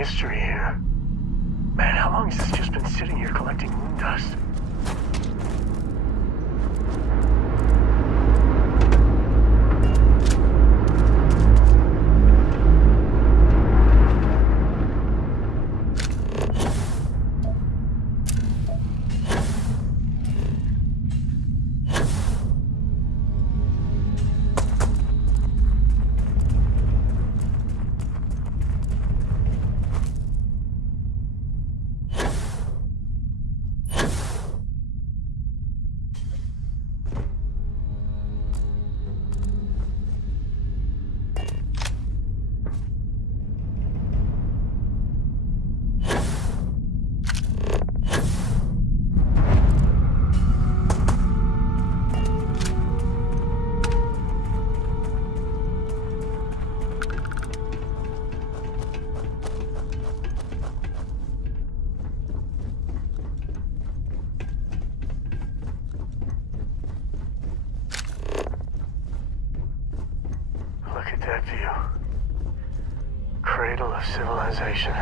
history here. Man, how long has this just been sitting here collecting moon dust? That view. Cradle of civilization.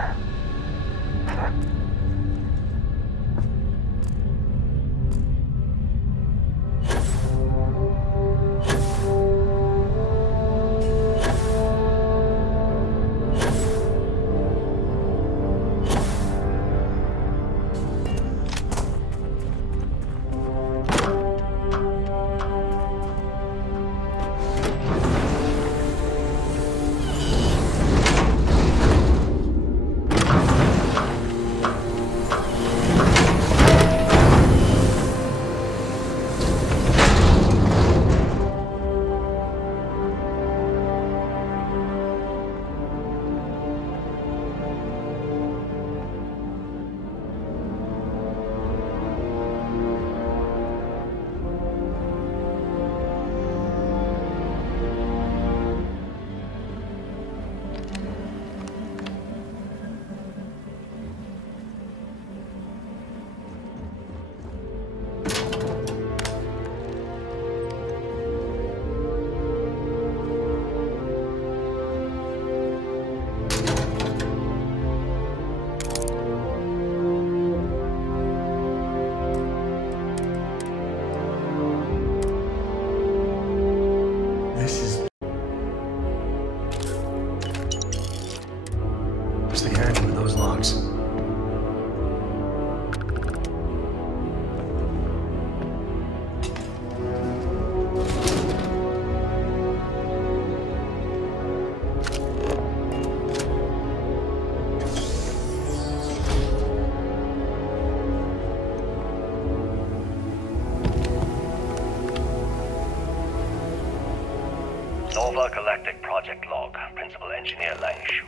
Galactic project log, Principal Engineer Langshu.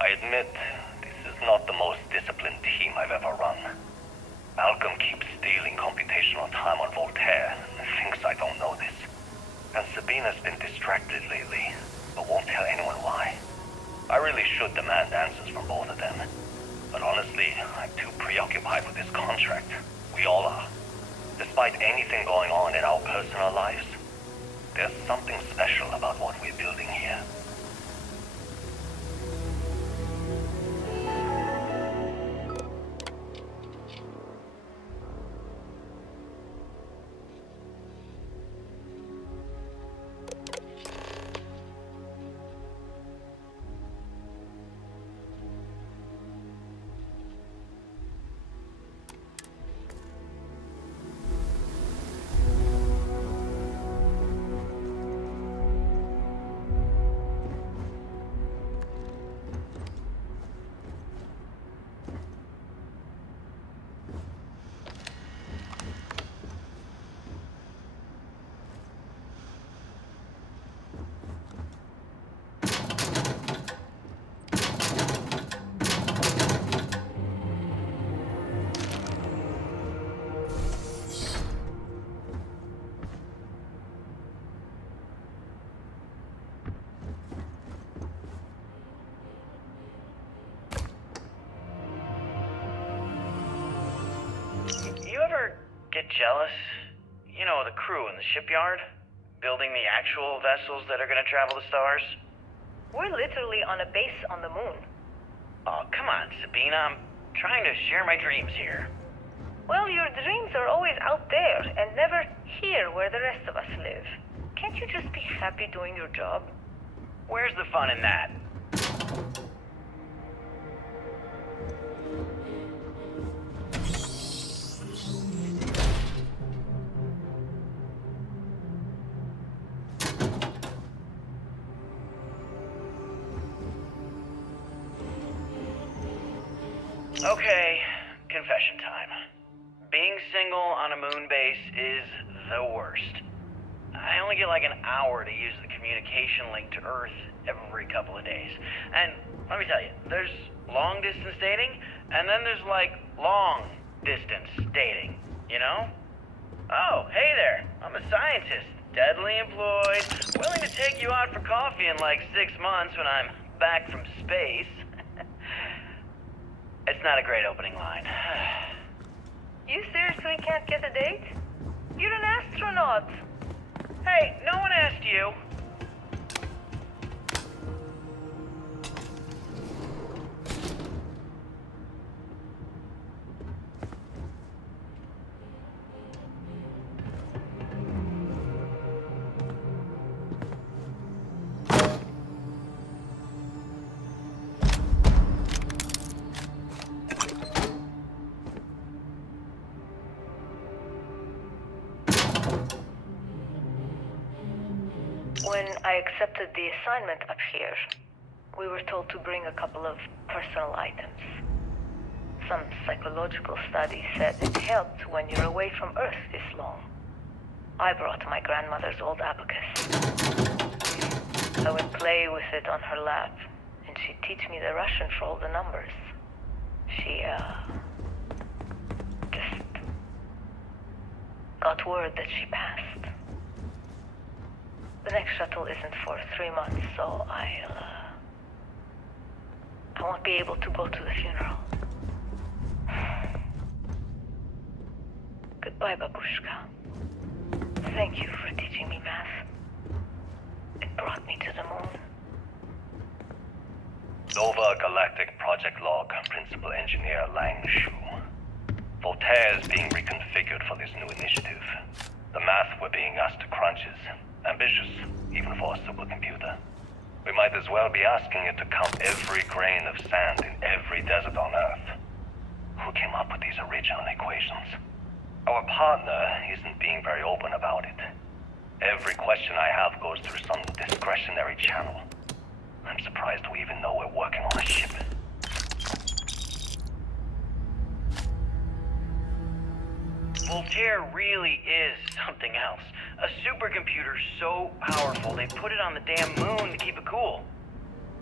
I admit, this is not the most disciplined team I've ever run. Malcolm keeps stealing computational time on Voltaire and thinks I don't know this. And Sabina's been distracted lately, but won't tell anyone why. I really should demand answers from both of them. But honestly, I'm too preoccupied with this contract. We all are. Despite anything going on in our personal lives, there's something special about what we're building here. Get jealous? You know, the crew in the shipyard? Building the actual vessels that are gonna travel the stars? We're literally on a base on the moon. Oh, come on, Sabina. I'm trying to share my dreams here. Well, your dreams are always out there and never here where the rest of us live. Can't you just be happy doing your job? Where's the fun in that? Okay, confession time. Being single on a moon base is the worst. I only get like an hour to use the communication link to Earth every couple of days. And let me tell you, there's long distance dating, and then there's like long distance dating, you know? Oh, hey there, I'm a scientist, deadly employed, willing to take you out for coffee in like 6 months when I'm back from space. It's not a great opening line. You seriously can't get a date? You're an astronaut. Hey, no one asked you. When I accepted the assignment up here, we were told to bring a couple of personal items. Some psychological study said it helped when you're away from Earth this long. I brought my grandmother's old abacus. I would play with it on her lap, and she'd teach me the Russian for all the numbers. She, just got word that she passed. The next shuttle isn't for 3 months, so I won't be able to go to the funeral. Goodbye, babushka. Thank you for teaching me math. It brought me to the moon. Nova Galactic Project Log, Principal Engineer Lang Shu. Voltaire is being reconfigured for this new initiative. The math we're being asked to crunch is ambitious, even for a supercomputer. We might as well be asking it to count every grain of sand in every desert on Earth. Who came up with these original equations? Our partner isn't being very open about it. Every question I have goes through some discretionary channel. I'm surprised we even know we're working on a ship. Voltaire really is something else. A supercomputer so powerful they put it on the damn moon to keep it cool.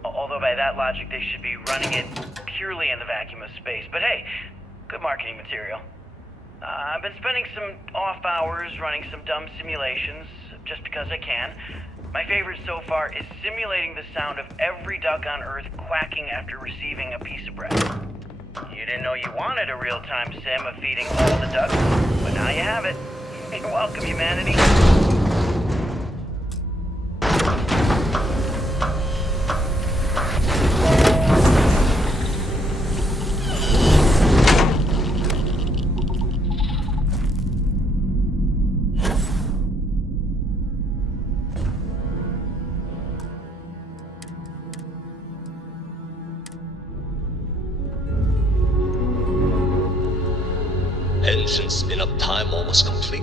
Although by that logic they should be running it purely in the vacuum of space. But hey, good marketing material. I've been spending some off hours running some dumb simulations, just because I can. My favorite so far is simulating the sound of every duck on Earth quacking after receiving a piece of bread. You didn't know you wanted a real-time sim of feeding all the ducks, but now you have it. You're welcome, humanity. Engine spin-up time almost complete.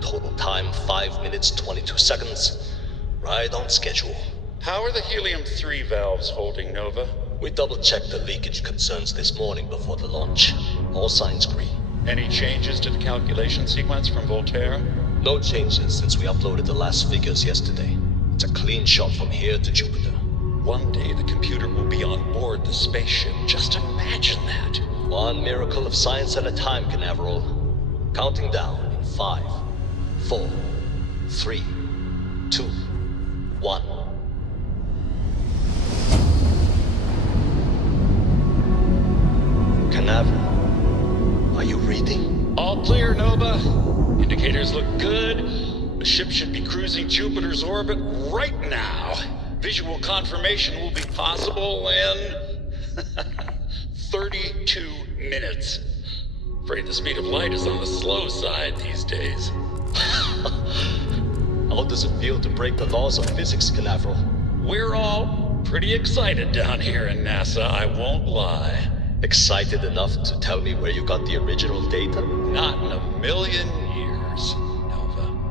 Total time 5 minutes 22 seconds. Right on schedule. How are the helium-3 valves holding, Nova? We double-checked the leakage concerns this morning before the launch. All signs green. Any changes to the calculation sequence from Voltaire? No changes since we uploaded the last figures yesterday. It's a clean shot from here to Jupiter. One day the computer will be on board the spaceship. Just imagine that. One miracle of science at a time, Canaveral. Counting down in 5, 4, 3, 2, 1. Canaveral, are you reading? All clear, Nova. Indicators look good. The ship should be cruising Jupiter's orbit right now. Visual confirmation will be possible in 32 minutes. Afraid the speed of light is on the slow side these days. How does it feel to break the laws of physics, Canaveral? We're all pretty excited down here in NASA, I won't lie. Excited enough to tell me where you got the original data? Not in a million years, Nova.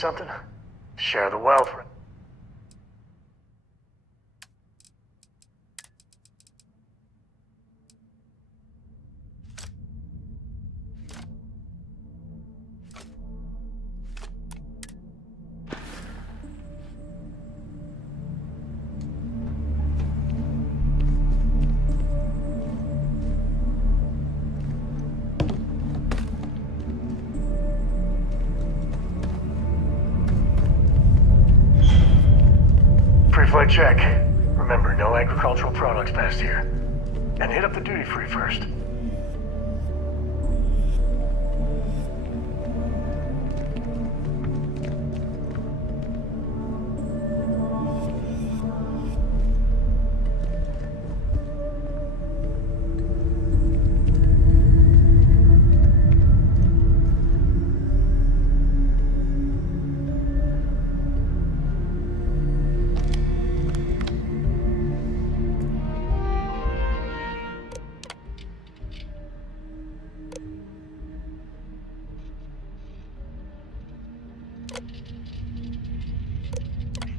something? Share the wealth. Pre-flight check. Remember, no agricultural products past here. And hit up the duty-free first.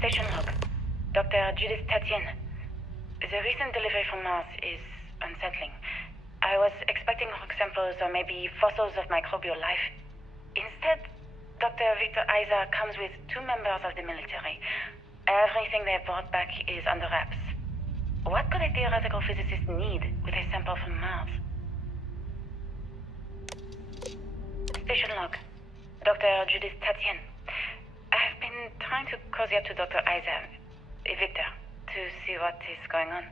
Station log. Dr. Judith Tatien. The recent delivery from Mars is unsettling. I was expecting rock samples or maybe fossils of microbial life. Instead, Dr. Victor Isa comes with 2 members of the military. Everything they brought back is under wraps. What could a theoretical physicist need with a sample from Mars? Station log. Dr. Judith Tatien. I've been trying to cozy up to Dr. Isa, Victor, to see what is going on.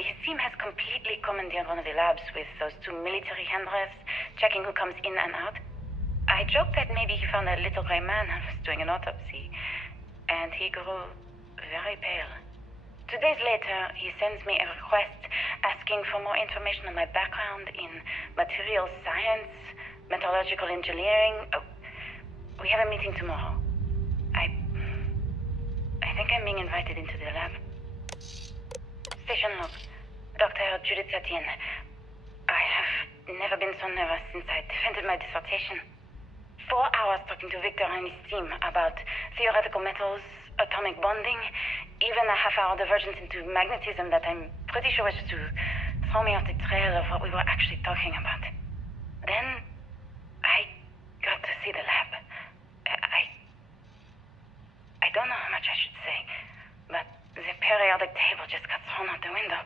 His team has completely commandeered one of the labs with those 2 military handlers, checking who comes in and out. I joked that maybe he found a little gray man and was doing an autopsy, and he grew very pale. 2 days later, he sends me a request asking for more information on my background in materials science, metallurgical engineering. Oh, we have a meeting tomorrow. I think I'm being invited into the lab. Station log. Dr. Judith Tatien. I have never been so nervous since I defended my dissertation. 4 hours talking to Victor and his team about theoretical metals, atomic bonding, even a half-hour divergence into magnetism that I'm pretty sure was to throw me off the trail of what we were actually talking about. Then, I got to see the lab. I don't know how much I should say, but the periodic table just got thrown out the window.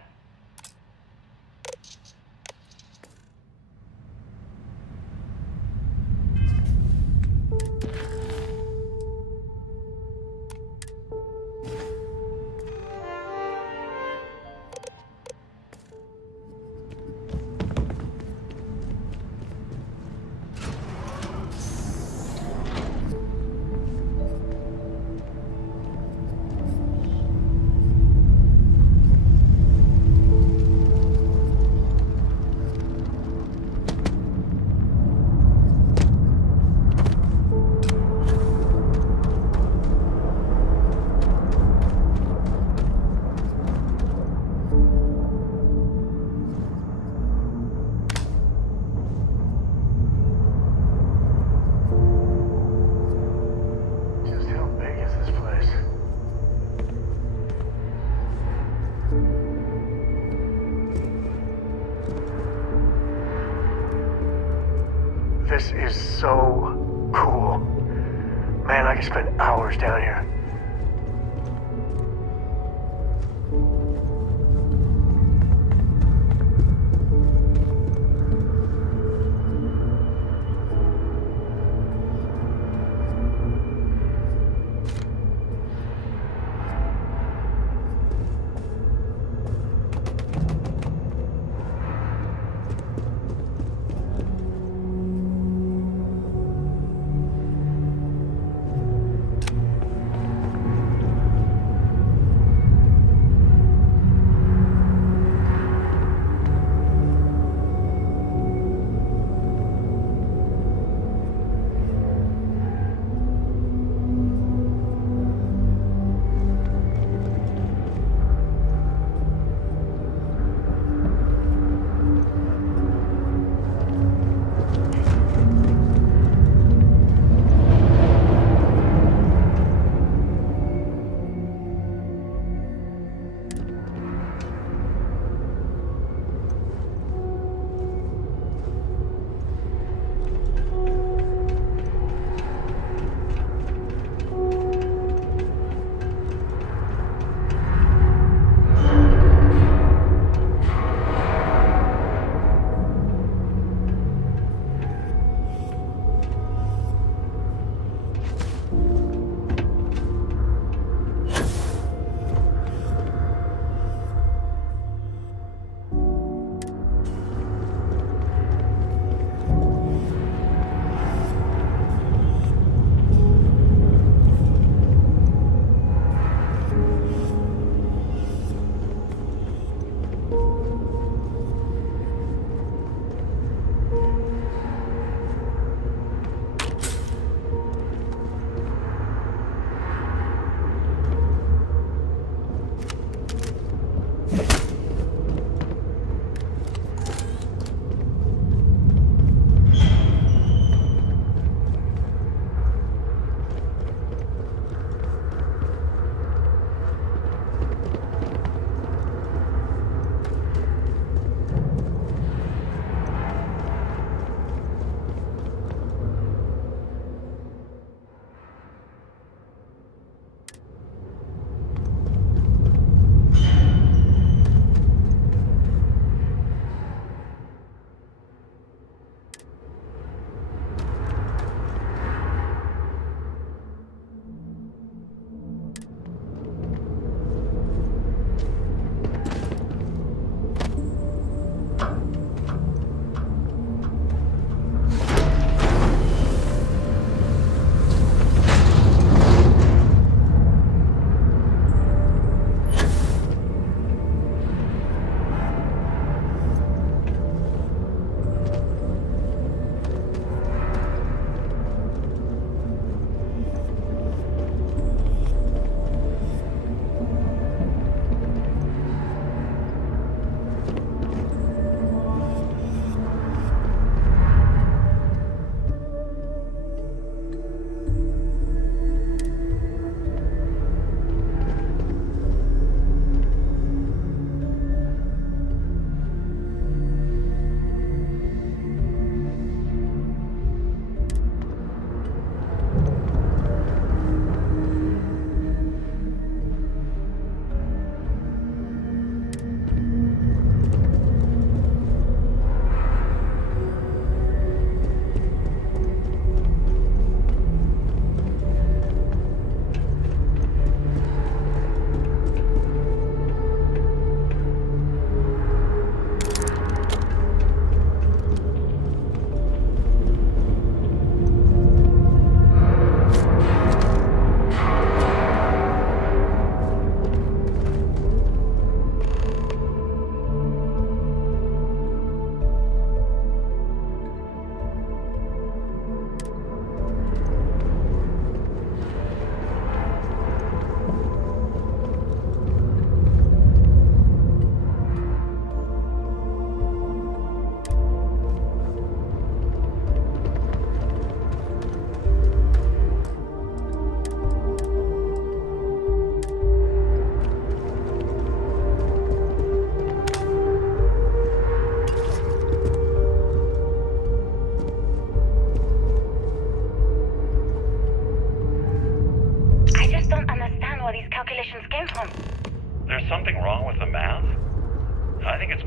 This is so cool. Man, I could spend hours down here.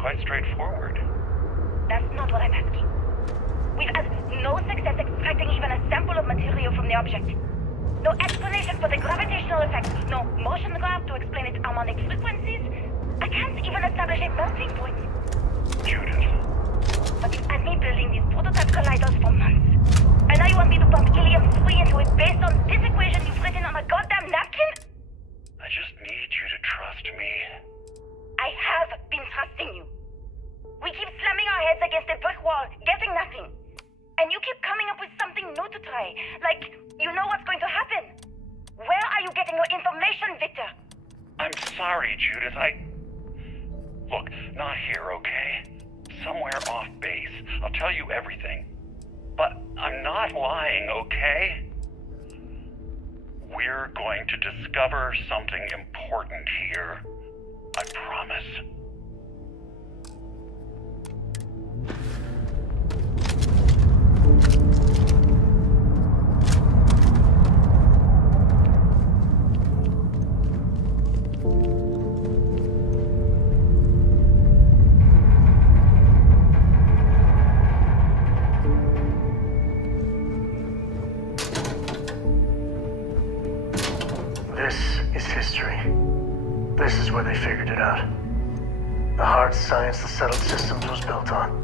quite straightforward. That's not what I'm asking. We've had no success extracting even a sample of material from the object. No explanation for the gravitational effect. No motion graph to explain its harmonic frequencies. I can't even establish a melting point. Judith. But you've had me building these prototype colliders for months. And now you want me to pump helium-3 into it based on this equation you've written on a goddamn napkin? I just need you to trust me. I have been trusting you. We keep slamming our heads against a brick wall, getting nothing. And you keep coming up with something new to try. Like, you know what's going to happen. Where are you getting your information, Victor? I'm sorry, Judith. Look, not here, okay? Somewhere off base. I'll tell you everything. But I'm not lying, okay? We're going to discover something important here. I promise. This is history. This is where they figured it out. The hard science the settled systems was built on.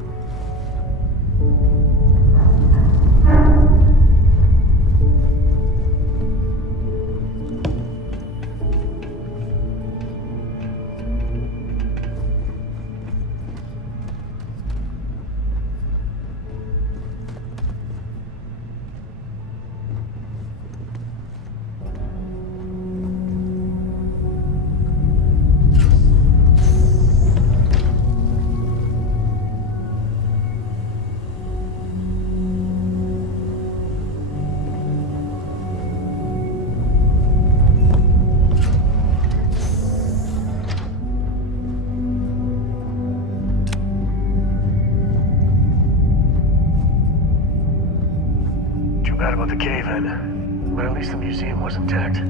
Bad about the cave-in, but at least the museum was intact.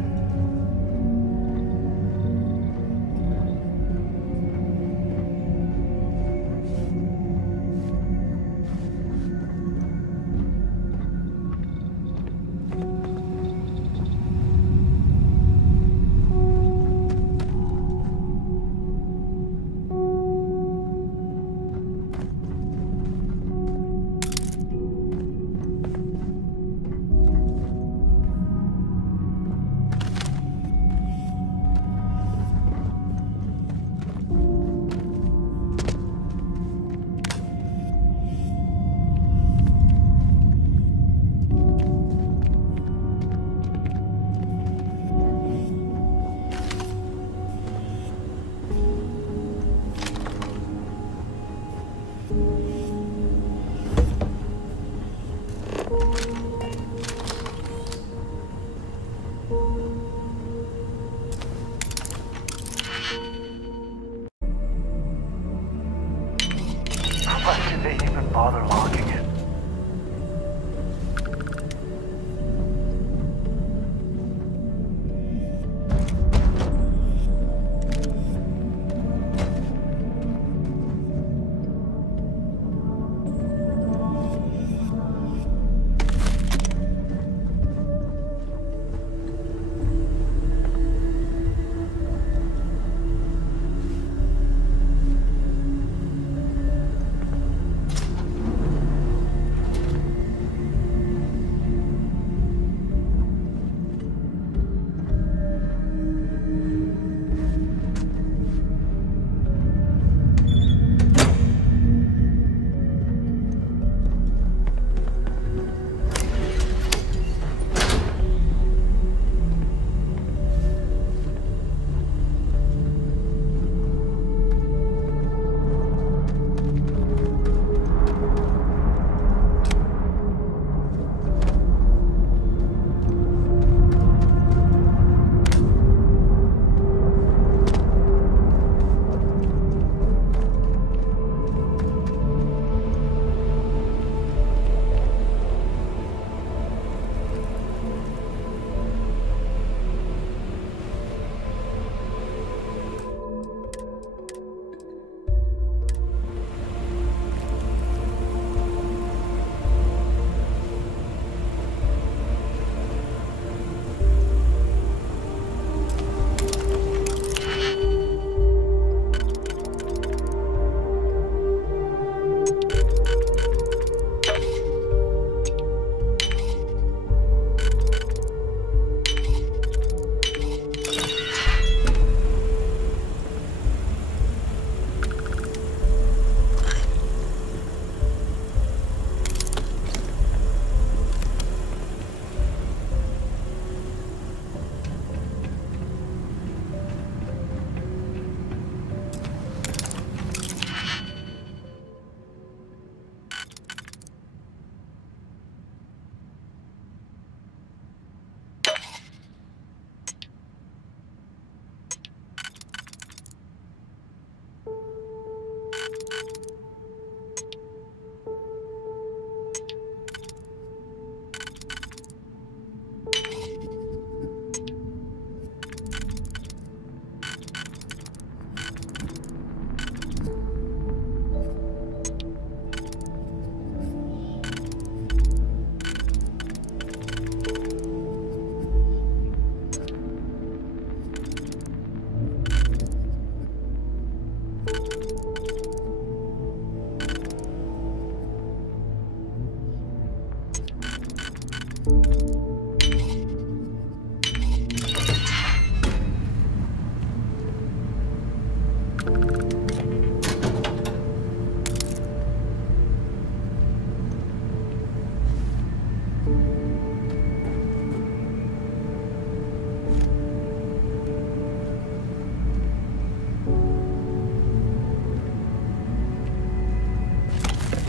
Why did they even bother locking it?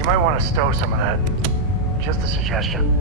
You might want to stow some of that. Just a suggestion.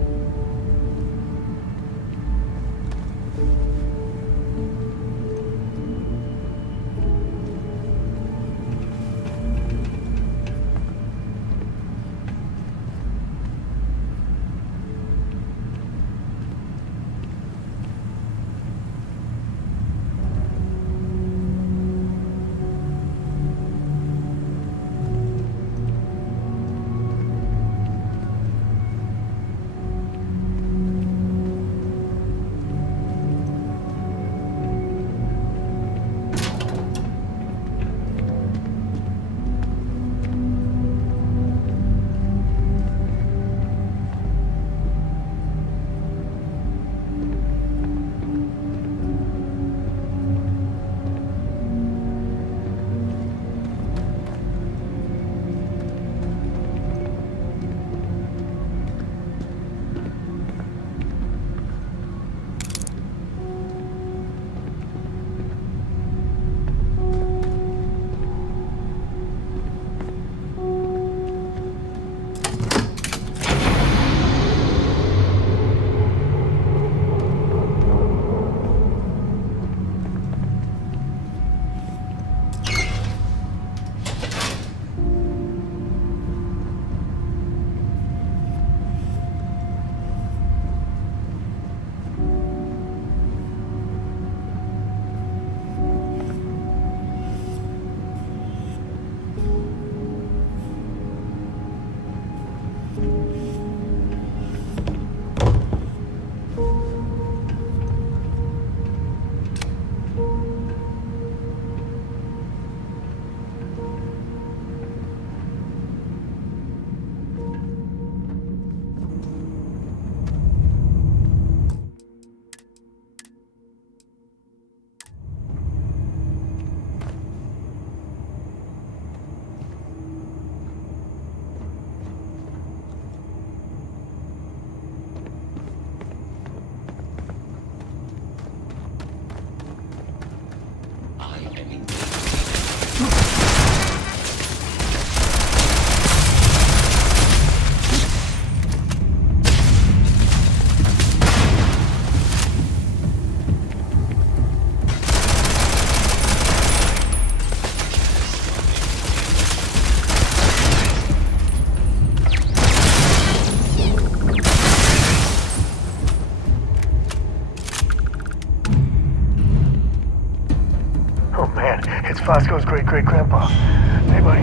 Fosco's great-great-grandpa. Hey, buddy.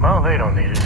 Well, they don't need it.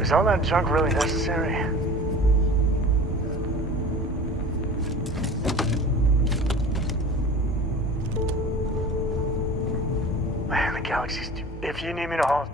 Is all that junk really necessary? Man, the galaxy's... If you need me to haul...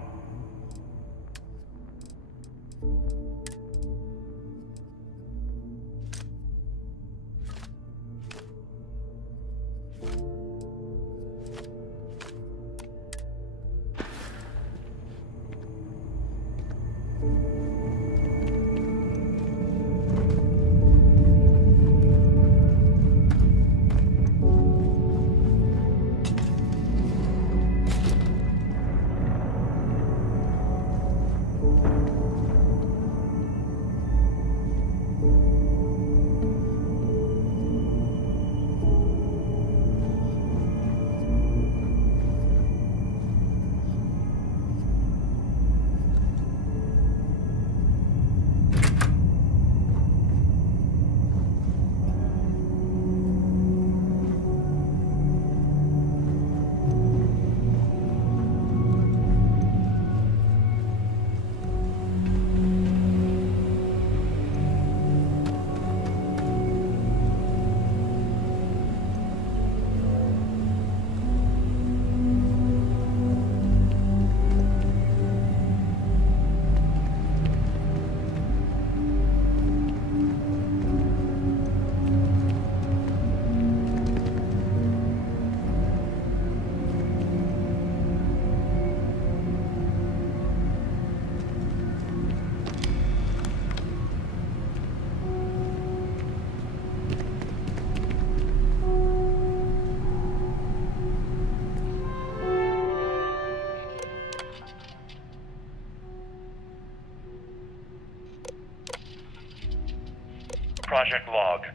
Project log.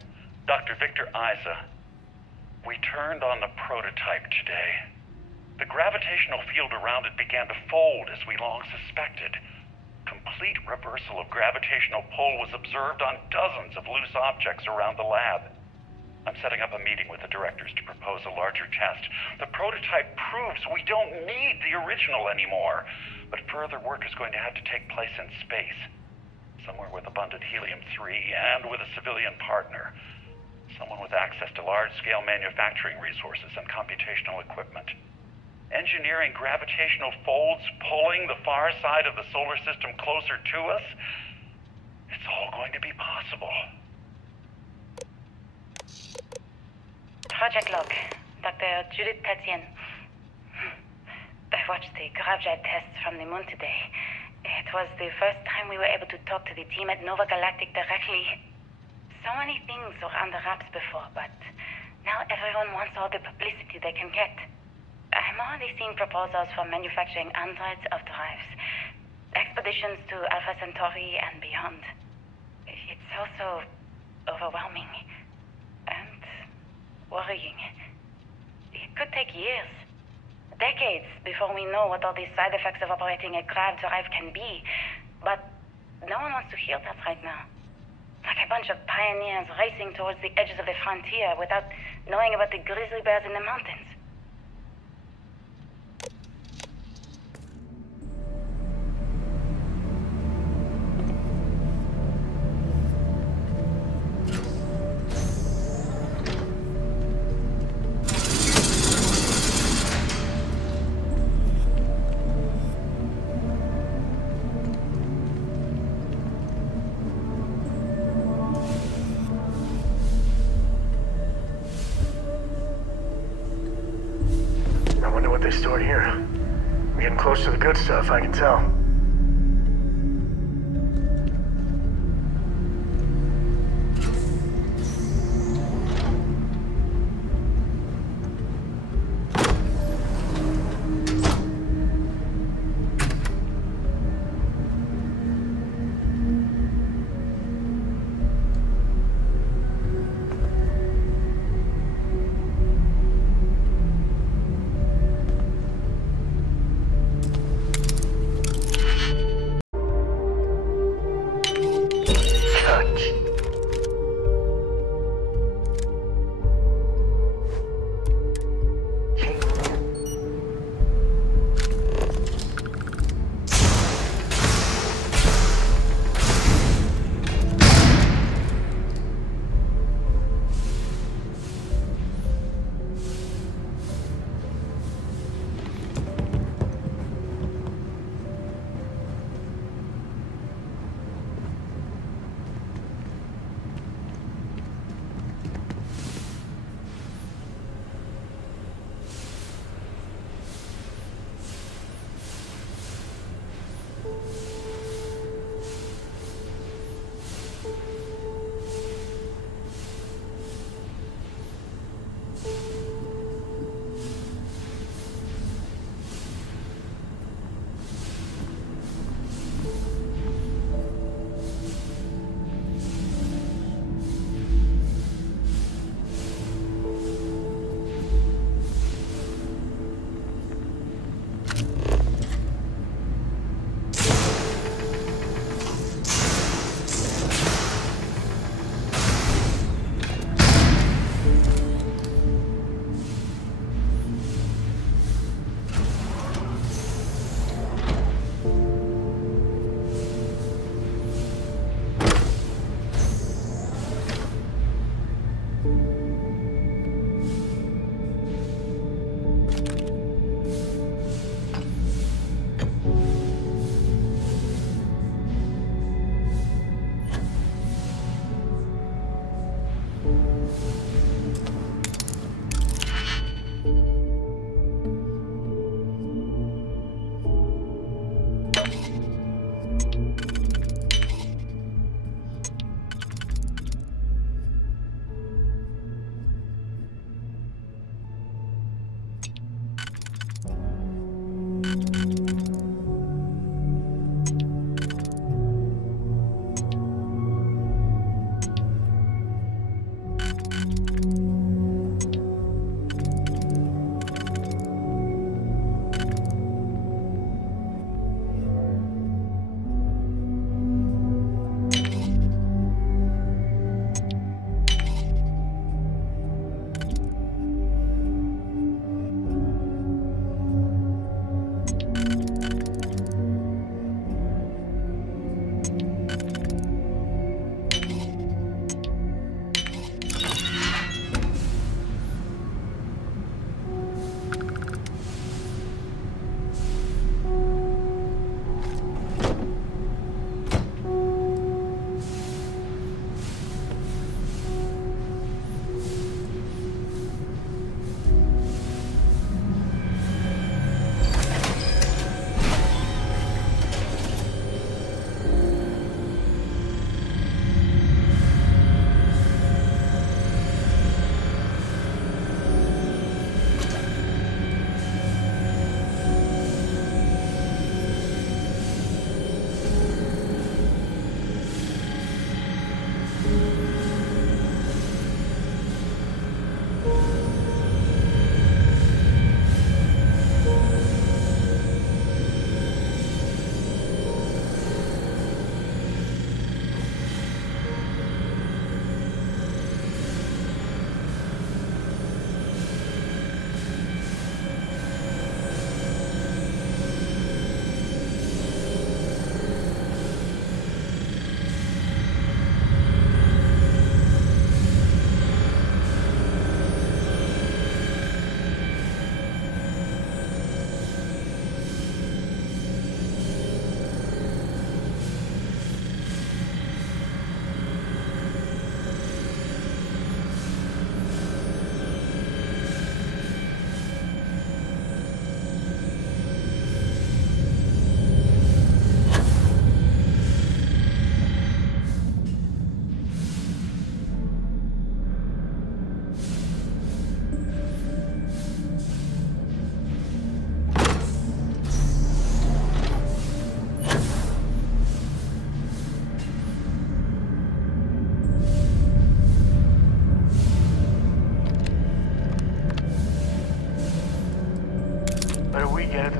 Dr. Victor Isa. We turned on the prototype today. The gravitational field around it began to fold as we long suspected. Complete reversal of gravitational pull was observed on dozens of loose objects around the lab. I'm setting up a meeting with the directors to propose a larger test. The prototype proves we don't need the original anymore, but further work is going to have to take place in space. Somewhere with abundant helium-3 and with a civilian partner. Someone with access to large-scale manufacturing resources and computational equipment. Engineering gravitational folds pulling the far side of the solar system closer to us? It's all going to be possible. Project log. Dr. Judith Tatien. I watched the gravjet tests from the moon today. It was the first time we were able to talk to the team at Nova Galactic directly. So many things were under wraps before, but now everyone wants all the publicity they can get. I'm already seeing proposals for manufacturing androids of drives, expeditions to Alpha Centauri and beyond. It's also overwhelming and worrying. It could take years. Decades before we know what all the side effects of operating a grav drive can be. But no one wants to hear that right now. Like a bunch of pioneers racing towards the edges of the frontier without knowing about the grizzly bears in the mountains. Stored here. We're getting close to the good stuff, I can tell.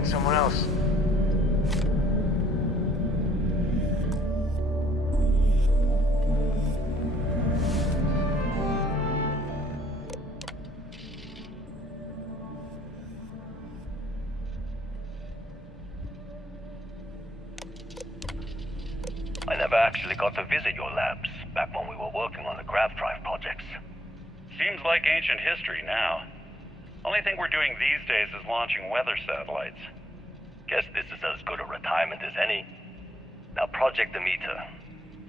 someone else. I never actually got to visit your labs back when we were working on the grav drive projects. Seems like ancient history now. Only thing we're doing these days is launching weather satellites. Guess this is as good a retirement as any. Now, Project Demeter,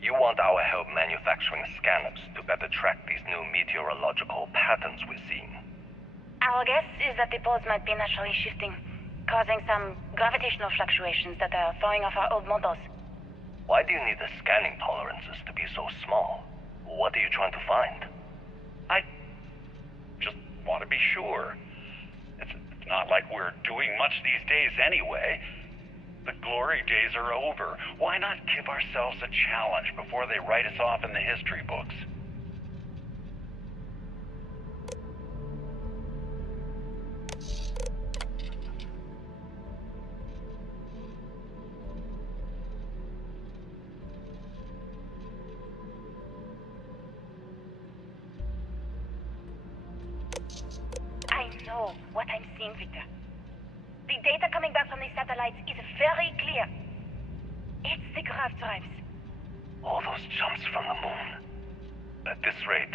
you want our help manufacturing scanners to better track these new meteorological patterns we're seeing. Our guess is that the poles might be naturally shifting, causing some gravitational fluctuations that are throwing off our old models. Why do you need the scanning tolerances to be so small? What are you trying to find? I just want to be sure. It's not like we're doing much these days anyway. The glory days are over. Why not give ourselves a challenge before they write us off in the history books? I know what I'm seeing, Victor. The data coming back from the satellites is very clear. It's the grav drives. All those jumps from the moon. At this rate,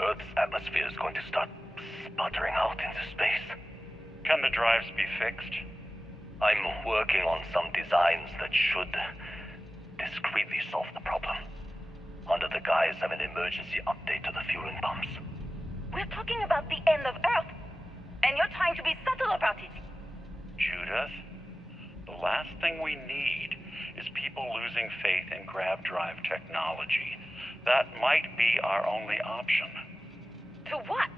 Earth's atmosphere is going to start sputtering out into space. Can the drives be fixed? I'm working on some designs that should discreetly solve the problem, under the guise of an emergency update to the fueling pumps. We're talking about the end of Earth, and you're trying to be subtle about it. Judith, the last thing we need is people losing faith in grav drive technology. That might be our only option. To what?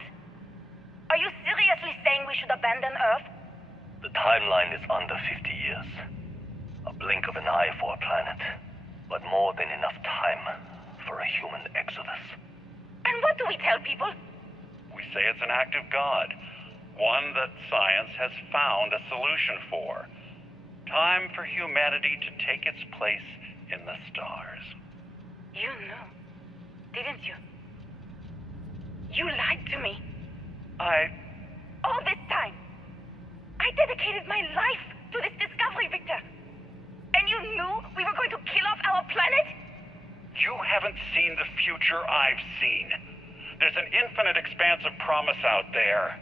Are you seriously saying we should abandon Earth? The timeline is under 50 years. A blink of an eye for a planet, but more than enough time for a human exodus. And what do we tell people? We say it's an act of God, one that science has found a solution for. Time for humanity to take its place in the stars. You knew, didn't you? You lied to me. All this time, I dedicated my life to this discovery, Victor. And you knew we were going to kill off our planet? You haven't seen the future I've seen. There's an infinite expanse of promise out there.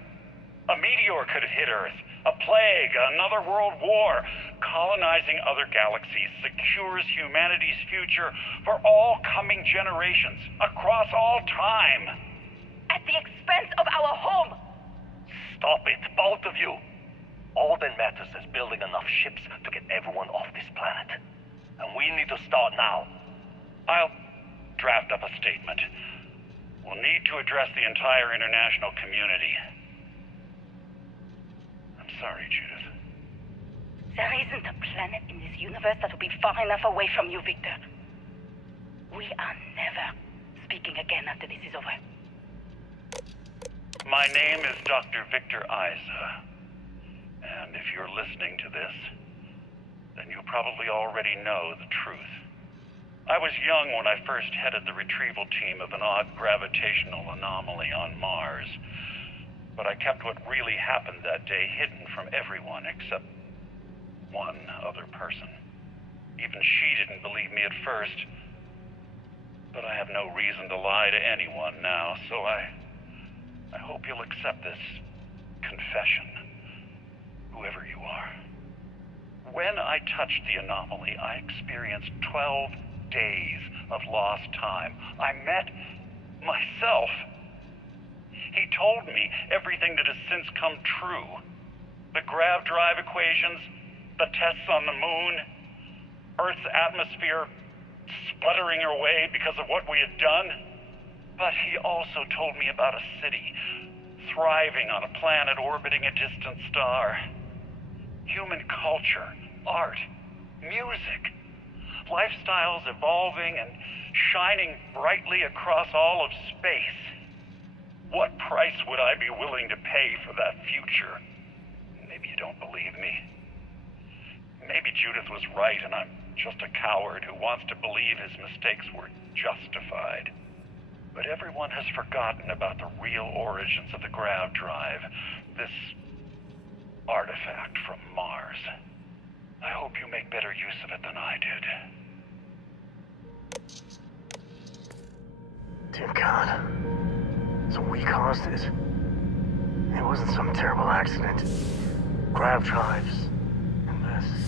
A meteor could have hit Earth, a plague, another world war. Colonizing other galaxies secures humanity's future for all coming generations, across all time. At the expense of our home. Stop it, both of you. All that matters is building enough ships to get everyone off this planet. And we need to start now. I'll draft up a statement. We'll need to address the entire international community. I'm sorry, Judith. There isn't a planet in this universe that will be far enough away from you, Victor. We are never speaking again after this is over. My name is Dr. Victor Isa. And if you're listening to this, then you probably already know the truth. I was young when I first headed the retrieval team of an odd gravitational anomaly on Mars. But I kept what really happened that day hidden from everyone except one other person. Even she didn't believe me at first. But I have no reason to lie to anyone now, so I hope you'll accept this confession, whoever you are. When I touched the anomaly, I experienced 12 days of lost time. I met myself. He told me everything that has since come true. The grav drive equations, the tests on the moon, Earth's atmosphere sputtering away because of what we had done. But he also told me about a city thriving on a planet orbiting a distant star. Human culture, art, music, lifestyles evolving and shining brightly across all of space. What price would I be willing to pay for that future? Maybe you don't believe me. Maybe Judith was right and I'm just a coward who wants to believe his mistakes were justified. But everyone has forgotten about the real origins of the grav drive, this artifact from Mars. I hope you make better use of it than I did. Dear God. So we caused it. It wasn't some terrible accident. Grav drives. And this.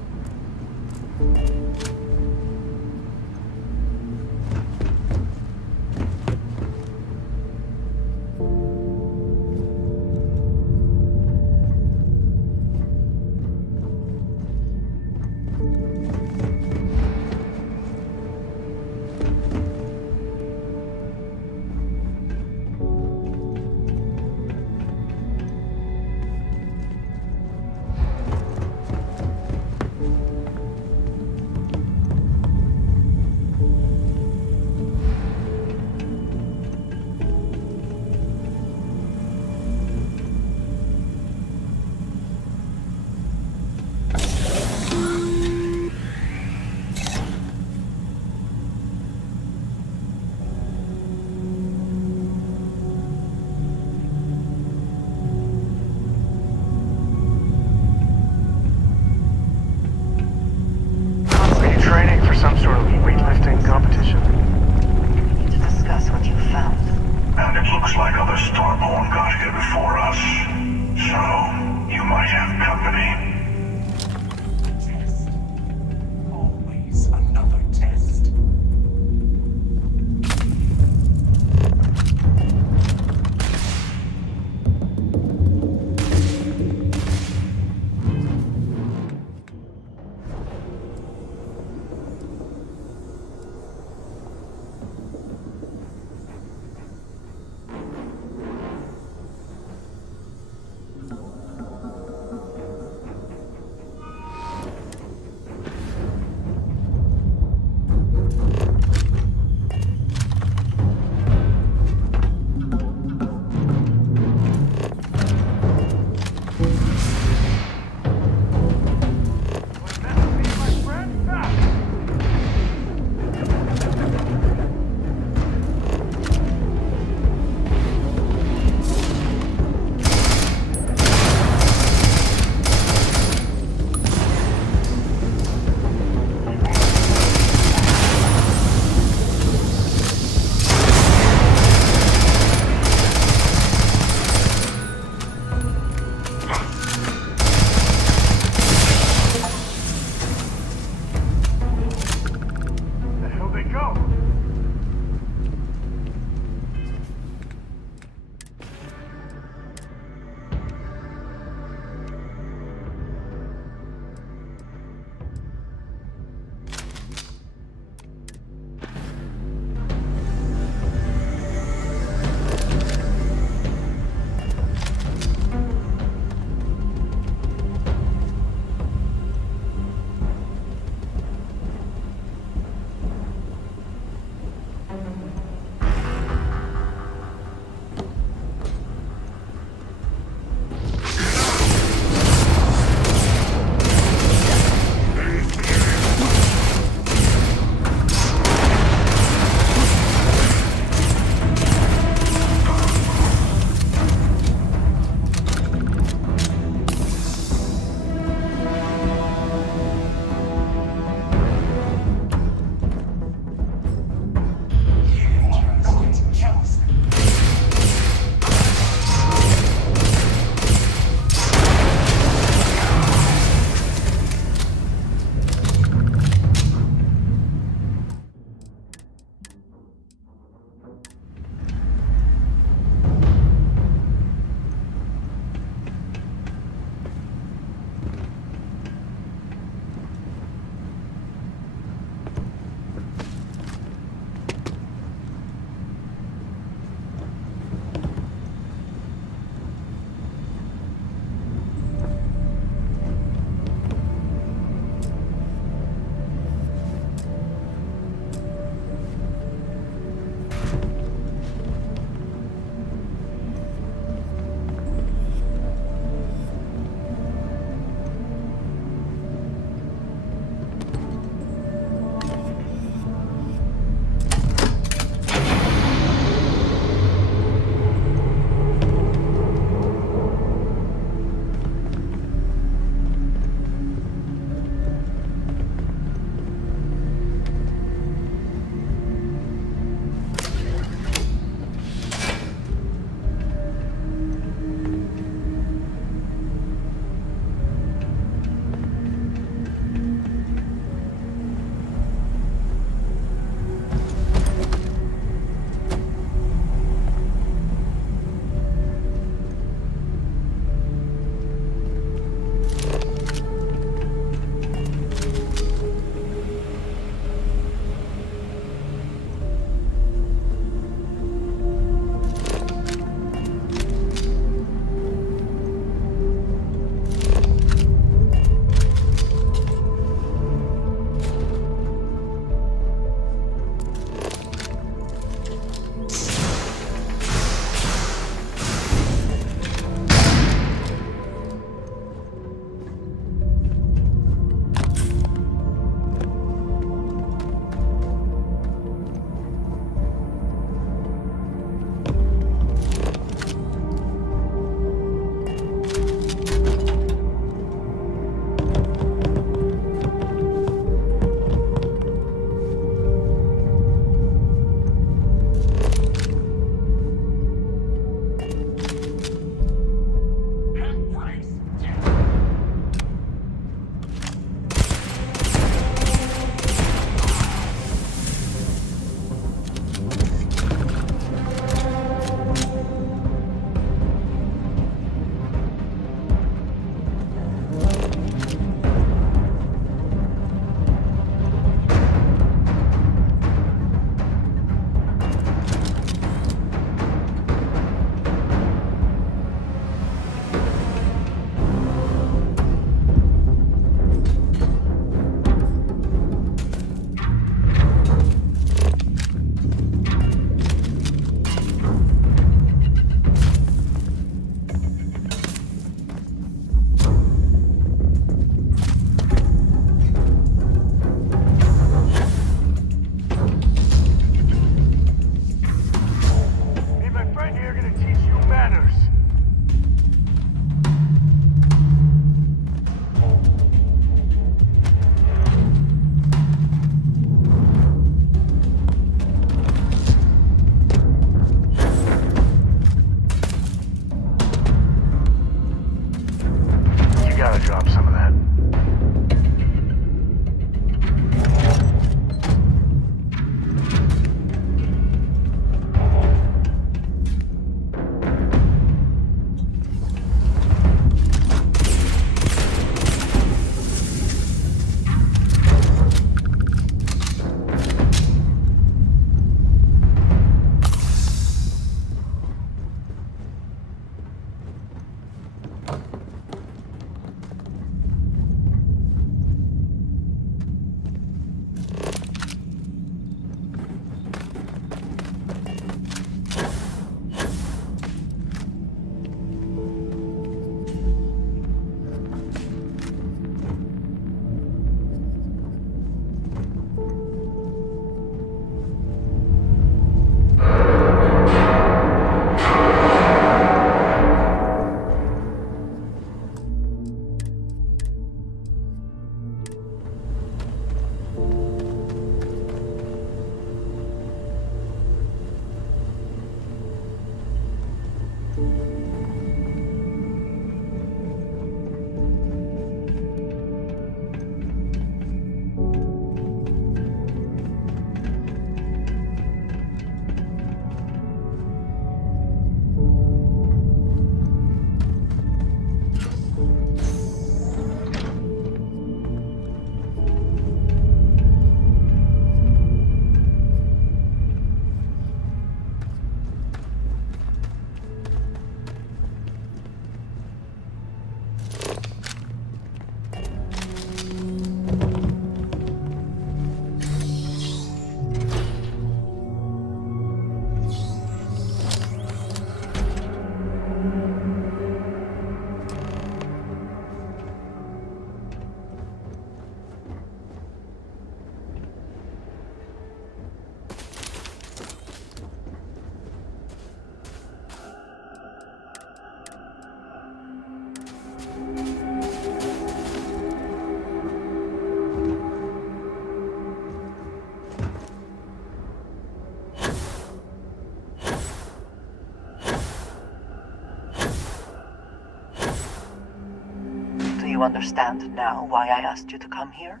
You understand now why I asked you to come here?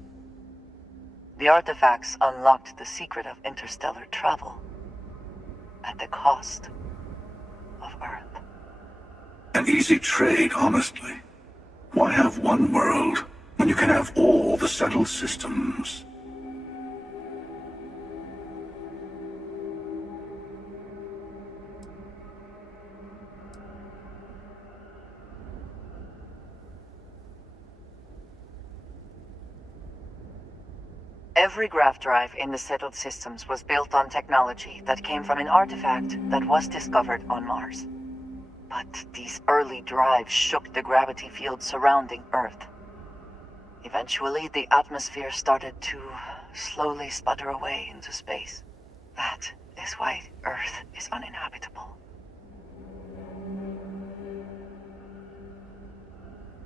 The artifacts unlocked the secret of interstellar travel at the cost of Earth. An easy trade, honestly. Why have one world when you can have all the settled systems? Every graph drive in the settled systems was built on technology that came from an artifact that was discovered on Mars. But these early drives shook the gravity field surrounding Earth. Eventually, the atmosphere started to slowly sputter away into space. That is why Earth is uninhabitable.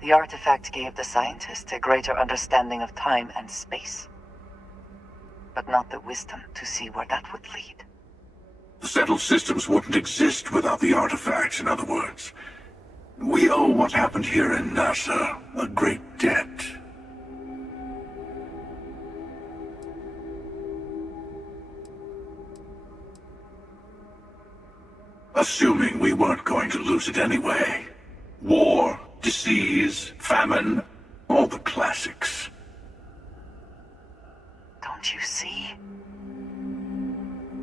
The artifact gave the scientists a greater understanding of time and space, but not the wisdom to see where that would lead. The settled systems wouldn't exist without the artifacts, in other words. We owe what happened here in NASA a great debt. Assuming we weren't going to lose it anyway. War, disease, famine, all the classics. Don't you see?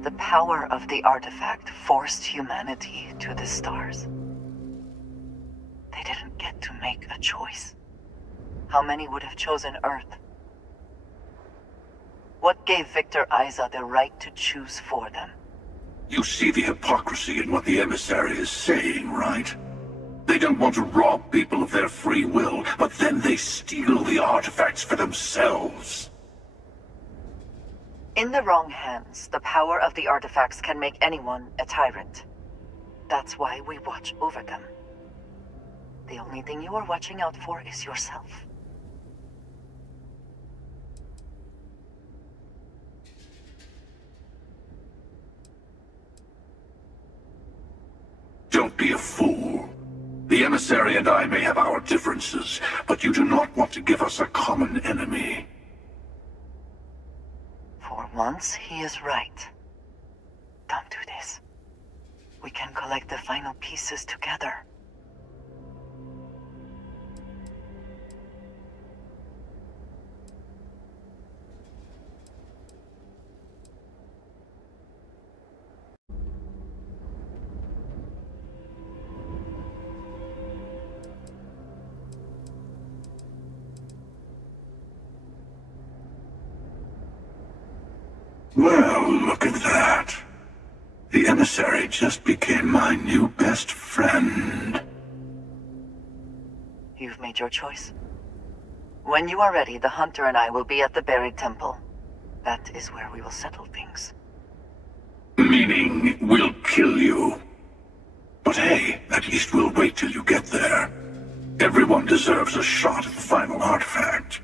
The power of the artifact forced humanity to the stars. They didn't get to make a choice. How many would have chosen Earth? What gave Victor Isa the right to choose for them? You see the hypocrisy in what the emissary is saying, right? They don't want to rob people of their free will, but then they steal the artifacts for themselves. In the wrong hands, the power of the artifacts can make anyone a tyrant. That's why we watch over them. The only thing you are watching out for is yourself. Don't be a fool. The emissary and I may have our differences, but you do not want to give us a common enemy. For once, he is right. Don't do this. We can collect the final pieces together. Well, look at that. The emissary just became my new best friend. You've made your choice. When you are ready, the Hunter and I will be at the buried temple. That is where we will settle things. Meaning, we'll kill you. But hey, at least we'll wait till you get there. Everyone deserves a shot at the final artifact.